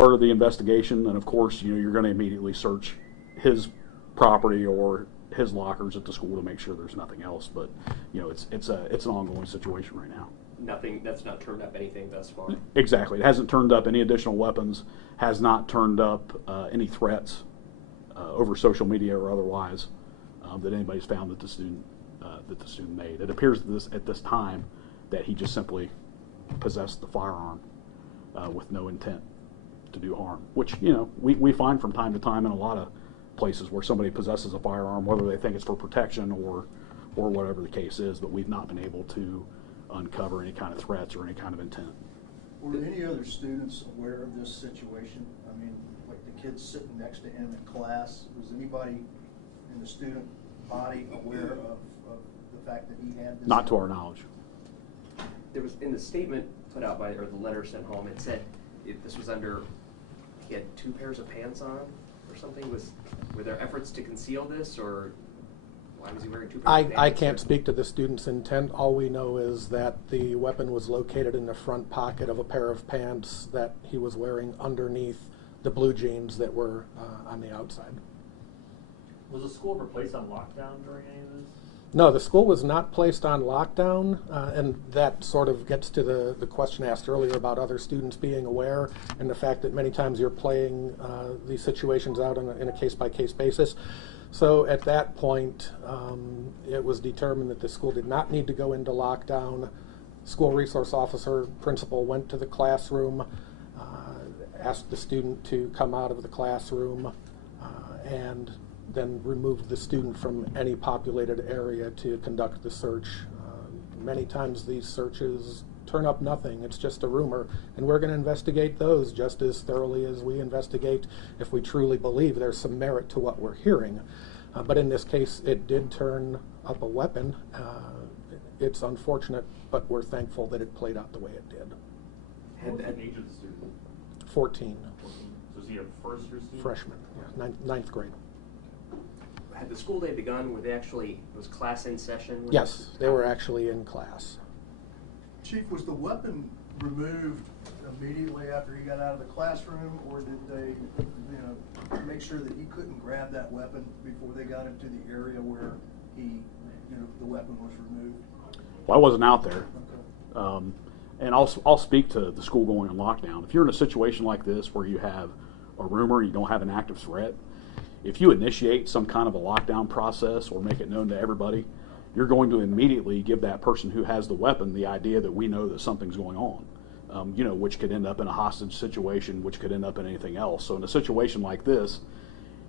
part of the investigation, and of course, you're going to immediately search his property or his lockers at the school to make sure there's nothing else. But it's an ongoing situation right now. Nothing that's not turned up anything thus far. Exactly, it hasn't turned up any additional weapons. Has not turned up any threats over social media or otherwise that anybody's found that the student made. It appears at this time that he just simply possessed the firearm with no intent to do harm, which we find from time to time in a lot of places where somebody possesses a firearm, whether they think it's for protection or whatever the case is, but we've not been able to uncover any kind of threats or any kind of intent. Were any other students aware of this situation? I mean, like the kids sitting next to him in class, was anybody in the student body aware of the fact that he had this? Not to our knowledge. There was, in the statement put out by, or the letter sent home, it said this was under, he had 2 pairs of pants on or something. Were there efforts to conceal this, or why was he wearing 2 pairs of pants? I can't speak to the student's intent. All we know is that the weapon was located in the front pocket of a pair of pants that he was wearing underneath the blue jeans that were on the outside. Was the school ever placed on lockdown during any of this? No, the school was not placed on lockdown, and that sort of gets to the question asked earlier about other students being aware, and the fact that many times you're playing these situations out in a case-by-case basis. So at that point, it was determined that the school did not need to go into lockdown. School resource officer, principal went to the classroom, asked the student to come out of the classroom, and then removed the student from any populated area to conduct the search. Many times these searches turn up nothing. It's just a rumor, and we're going to investigate those just as thoroughly as we investigate if we truly believe there's some merit to what we're hearing. But in this case, it did turn up a weapon. It's unfortunate, but we're thankful that it played out the way it did. What was the age of the student? 14. So is he a first-year student? Freshman, yeah, ninth grade. Had the school day begun? Was class in session? Yes, they were actually in class. Chief, was the weapon removed immediately after he got out of the classroom, or did they, make sure that he couldn't grab that weapon before they got into the area where the weapon was removed? Well, I wasn't out there. Okay. And I'll speak to the school going on lockdown. If you're in a situation like this where you have a rumor, you don't have an active threat, if you initiate some kind of a lockdown process or make it known to everybody, you're going to immediately give that person who has the weapon the idea that we know that something's going on, which could end up in a hostage situation, which could end up in anything else. So in a situation like this,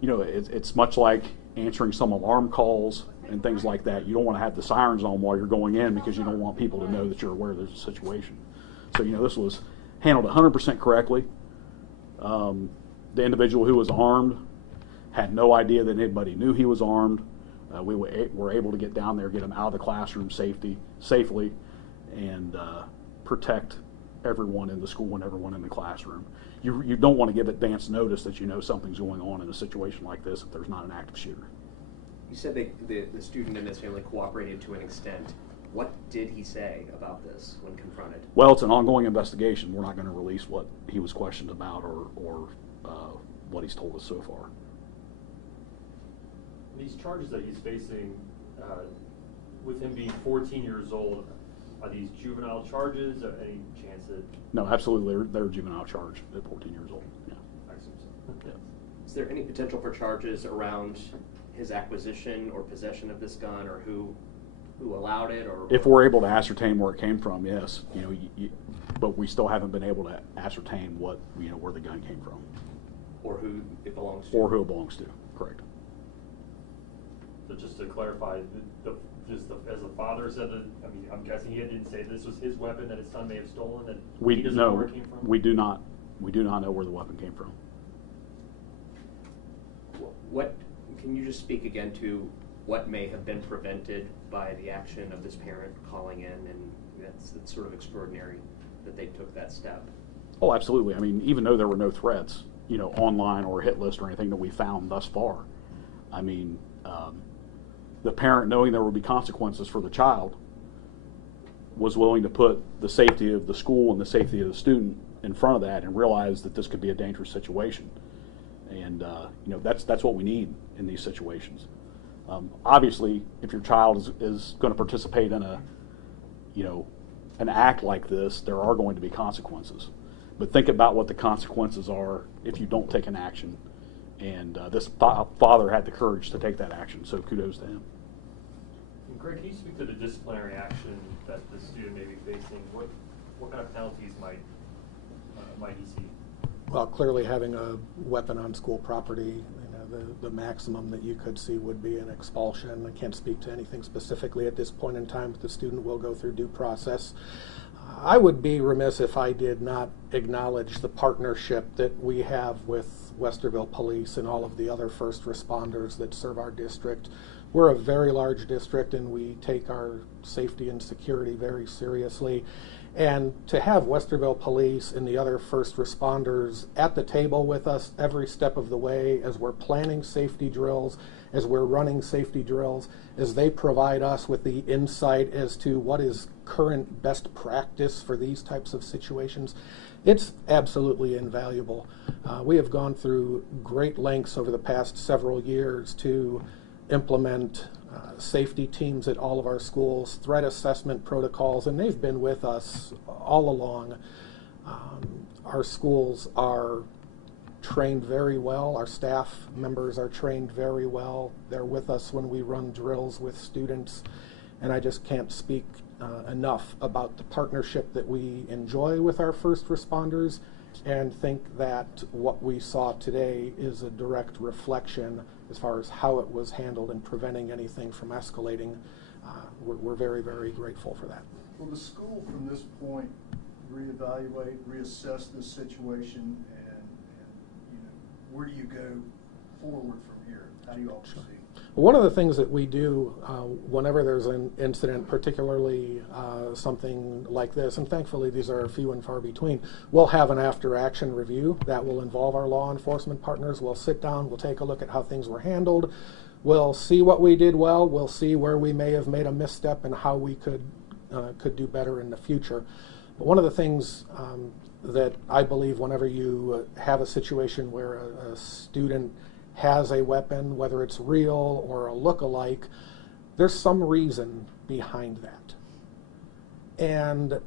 it's much like answering some alarm calls and things like that. You don't want to have the sirens on while you're going in because you don't want people to know that you're aware there's a situation. So, this was handled 100% correctly. The individual who was armed had no idea that anybody knew he was armed. We were able to get down there, get him out of the classroom safely, and protect everyone in the school and everyone in the classroom. You don't want to give advance notice that something's going on in a situation like this if there's not an active shooter. You said the student and his family cooperated to an extent. What did he say about this when confronted? Well, it's an ongoing investigation. We're not going to release what he was questioned about or what he's told us so far. These charges that he's facing, with him being 14 years old, are these juvenile charges, or any chance that... No, absolutely. They're juvenile charged at 14 years old. Yeah. I assume so. Yeah. Is there any potential for charges around his acquisition or possession of this gun, or who allowed it? Or if we're able to ascertain where it came from, yes. But we still haven't been able to ascertain what where the gun came from, or who it belongs to. Or who it belongs to. Correct. So just to clarify, as the father said that, I'm guessing he didn't say this was his weapon that his son may have stolen, that he doesn't know where it came from? We do not know where the weapon came from. What can you just speak again to what may have been prevented by the action of this parent calling in, and that's sort of extraordinary that they took that step? Oh, absolutely. Even though there were no threats, online or hit list or anything that we found thus far, the parent, knowing there would be consequences for the child, was willing to put the safety of the school and the safety of the student in front of that and realize that this could be a dangerous situation. And that's what we need in these situations. Obviously, if your child is going to participate in an act like this, there are going to be consequences. But think about what the consequences are if you don't take an action. And this father had the courage to take that action, so kudos to him. And Greg, can you speak to the disciplinary action that the student may be facing? What kind of penalties might he see? Well, clearly having a weapon on school property, the maximum that you could see would be an expulsion. I can't speak to anything specifically at this point in time, but the student will go through due process. I would be remiss if I did not acknowledge the partnership that we have with Westerville Police and all of the other first responders that serve our district. We're a very large district and we take our safety and security very seriously. And to have Westerville Police and the other first responders at the table with us every step of the way as we're planning safety drills, as we're running safety drills, as they provide us with the insight as to what is current best practice for these types of situations, it's absolutely invaluable. We have gone through great lengths over the past several years to implement safety teams at all of our schools, threat assessment protocols, and they've been with us all along. Our schools are trained very well. Our staff members are trained very well. They're with us when we run drills with students, and I just can't speak enough about the partnership that we enjoy with our first responders, and think that what we saw today is a direct reflection as far as how it was handled and preventing anything from escalating. We're very, very grateful for that. Will the school from this point reevaluate, reassess this situation, and where do you go forward from here? How do you all proceed? One of the things that we do whenever there's an incident, particularly something like this, and thankfully these are few and far between, we'll have an after-action review that will involve our law enforcement partners. We'll sit down, we'll take a look at how things were handled, we'll see what we did well, we'll see where we may have made a misstep and how we could do better in the future. But one of the things that I believe whenever you have a situation where a student has a weapon, whether it's real or a look-alike, there's some reason behind that. And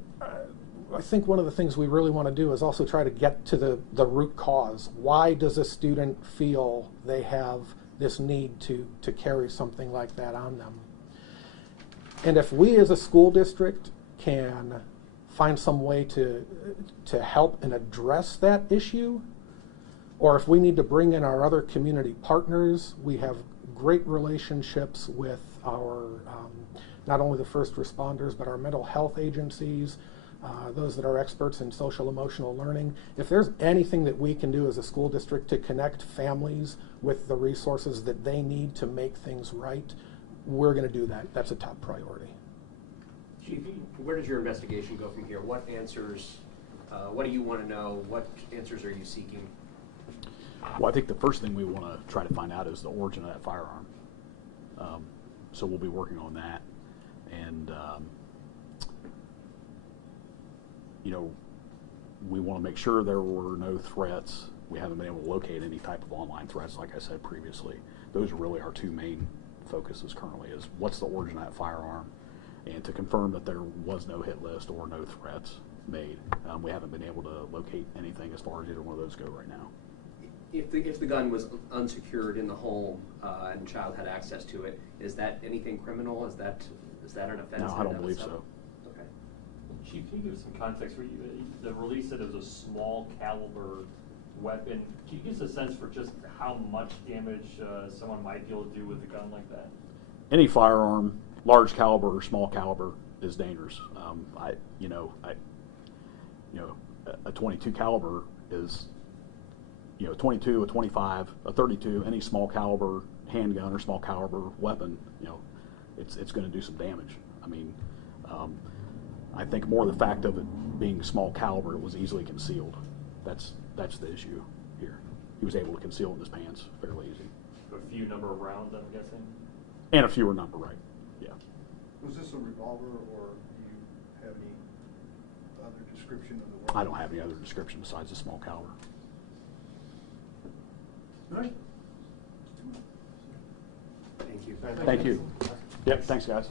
I think one of the things we really want to do is also try to get to the root cause. Why does a student feel they have this need to carry something like that on them? And if we as a school district can find some way to help and address that issue, or if we need to bring in our other community partners, we have great relationships with our, not only the first responders, but our mental health agencies, those that are experts in social emotional learning. If there's anything that we can do as a school district to connect families with the resources that they need to make things right, we're going to do that. That's a top priority. Chief, where does your investigation go from here? What answers, what do you want to know? What answers are you seeking? Well, I think the first thing we want to try to find out is the origin of that firearm. So we'll be working on that. And, we want to make sure there were no threats. We haven't been able to locate any type of online threats, like I said previously. Those are really our two main focuses currently, is what's the origin of that firearm, and to confirm that there was no hit list or no threats made. We haven't been able to locate anything as far as either one of those go right now. If the gun was unsecured in the home and the child had access to it, is that anything criminal? Is that an offense? No, I don't believe so. Okay. Chief, can you give some context? The release said it was a small caliber weapon. Can you give us a sense for just how much damage someone might be able to do with a gun like that? Any firearm, large caliber or small caliber, is dangerous. A 22 caliber is, 22, a 25, a 32, any small caliber handgun or small caliber weapon, it's going to do some damage. I mean, I think more the fact of it being small caliber, it was easily concealed. That's the issue here. He was able to conceal it in his pants fairly easy. A few number of rounds, I'm guessing? And a fewer number, right? Yeah. Was this a revolver, or do you have any other description? description of the weapon? I don't have any other description besides a small caliber. All right. Thank you. Thank you. Yep, thanks, guys.